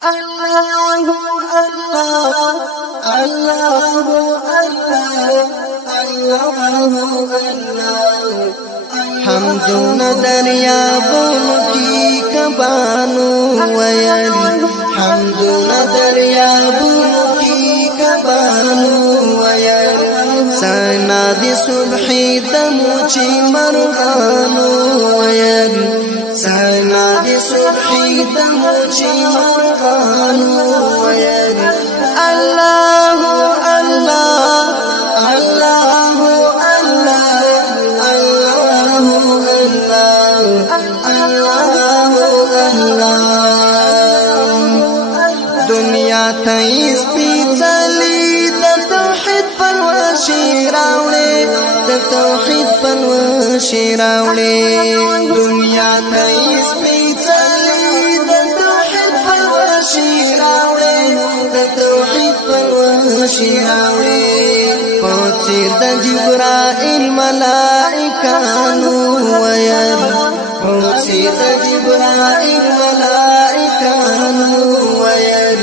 الله الله الله الله الله حمدنا دریابونو کی کبانو ویل حمدنا دریابونو کی کبانو ویل سنا دی صبحی دمو چی مرغانو ویل سنا دی صبحی دمو چی مرغانو ویل الله الله الله دنیا ته سپیڅلی د توحید پرواشي راوړې د توحید پرواشي راوړې دنیا ته سپیڅلی د توحید پرواشي راوړې د توحید پرواشي راوړې پوچیر د جبرائیل ملائکانو ویل پوچیر د جبرائیل ملائکانو ویل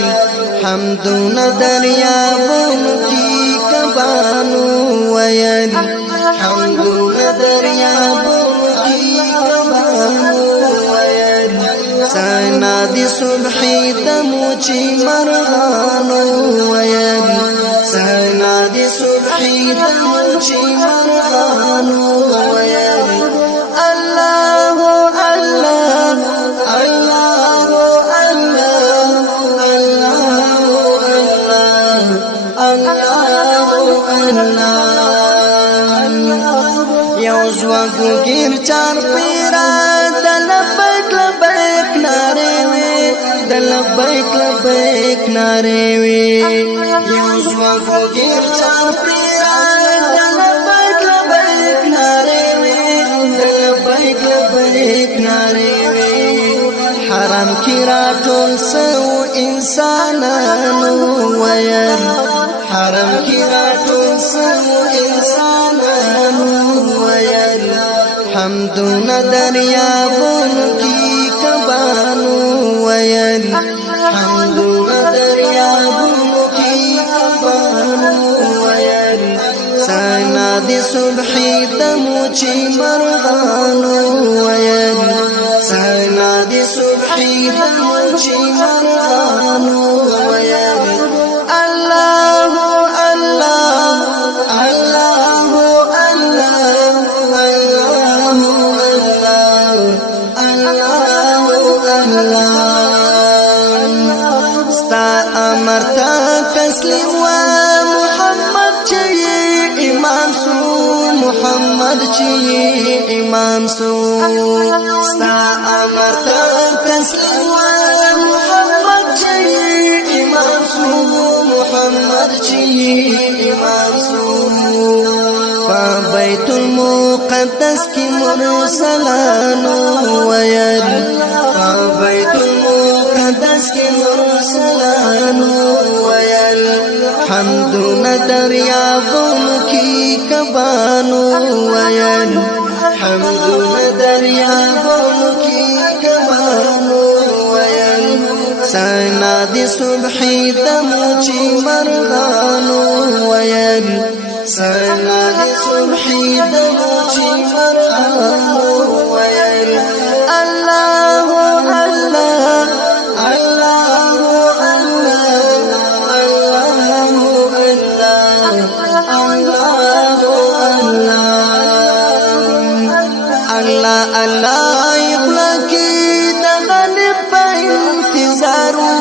حمدنا دریابونو کی کبانو ویل حمدنا دریابونو کی کبانو ویل سنا دی صبحی دمو چی مرغانو ویل سنا دی صبحی دمو چی مرغانو ویل الله الله الله یوزوګو گیر چار پیرا د لبیک لبیک ناره وی د لبیک لبیک ناره وی یوزوګو گیر چار پیرا د لبیک لبیک ناره وی د لبیک لبیک ناره وی حرم کی را ټول سو انسانانو ویل حرم کی را ټول سو انسانانو ویل حمدنا دریابونو کی کبانو ویل حمدنا دریابونو کی کبانو ویل سنا دی صبحی دمو چی مرغانو ویل سنا دی صبحی دمو چی مرغانو ویل الله الله الله ستا امر تا تسلیم و محمد چی امام سو محمد چی امام سو ستا امر تا تسلیم و محمد چی امام سو محمد چی امام سو بیت المقدس کی مرسلانو ویل بیت المقدس کی مرسلانو ویل حمدنا دریابونو کی کبانو ویل حمدنا دریابونو کی کبانو ویل سنا دی صبحی دمو چی مرغانو ویل سنا دی صبحی دمو چی مرغانو ویل الله الله الله الله الله یخلقی د غالب په انتظارو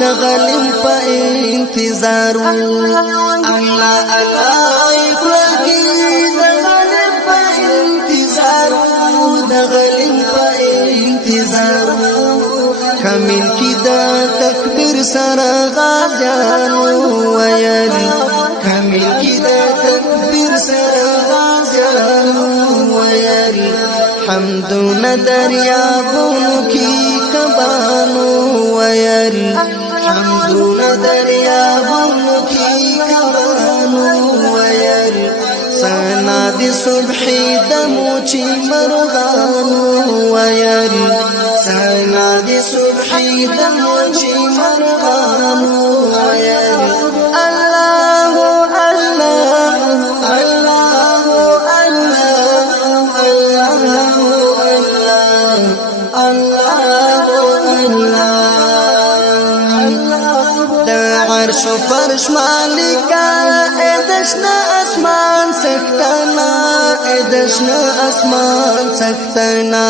د غالب په انتظارو الله الله یخلقی د غالب په انتظارو د غالب په انتظارو کمل کی د تکبیر سره غاجانو ویل کمل کی د تکبیر سره غاجانو ویل حمدنا دریابونو کی کبانو ویل حمدنا دریابونو کی کبانو ویل سنا دی صبحی دمو چی مرغانو ویل سنا دی صبحی دمو چی مرغانو عرش و فرش مالکا اے دشنا اسمان سکتنا اے دشنا اسمان سکتنا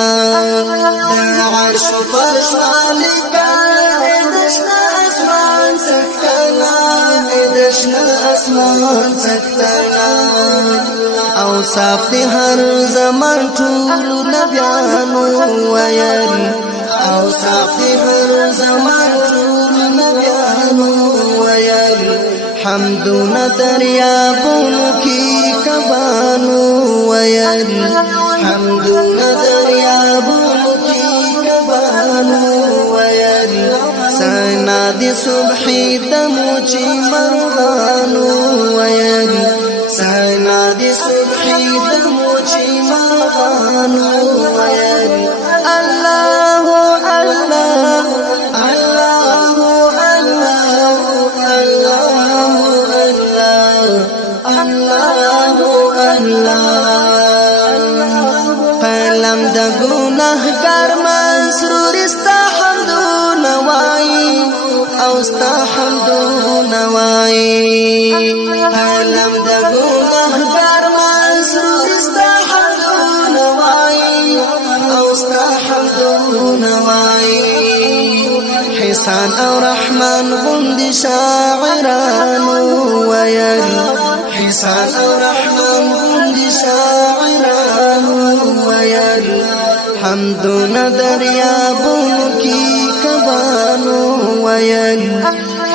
عرش و فرش مالکا اے دشنا اسمان سکتنا اے دشنا اسمان سکتنا او صاف دی هر زمان ټول نبیانو ویل او صاف دی هر زمان ټول نبیانو ویل حمدنا دریابونو کی کبانو ویل حمدنا دریابونو کی کبانو ویل سنا دی صبحی دموچی مرغانو ویل سنا دی صبحی دموچی مرغانو ویل الله الله الله پلم د ګناهګار مسرور استا حمدونه وای او استا حمدونه وای پلم د ګناهګار مسرور استا حمدونه وای او استا حمدونه وای حسان او رحمان غند شاعرانو ویل حسان او رحمان غند شاعرانو ویل حمدنا دریابونو کی کبانو ویل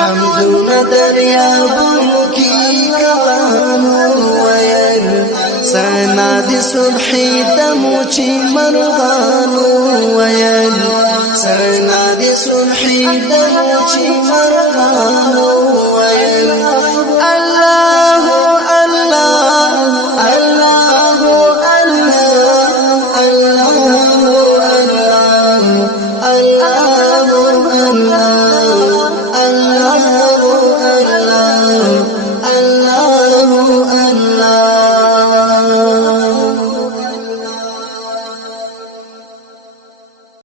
حمدنا دریابونو کی کبانو ویل سنا دی صبحی دموچی مرغانو ویل سنا دی صبحی دموچی مرغانو ویل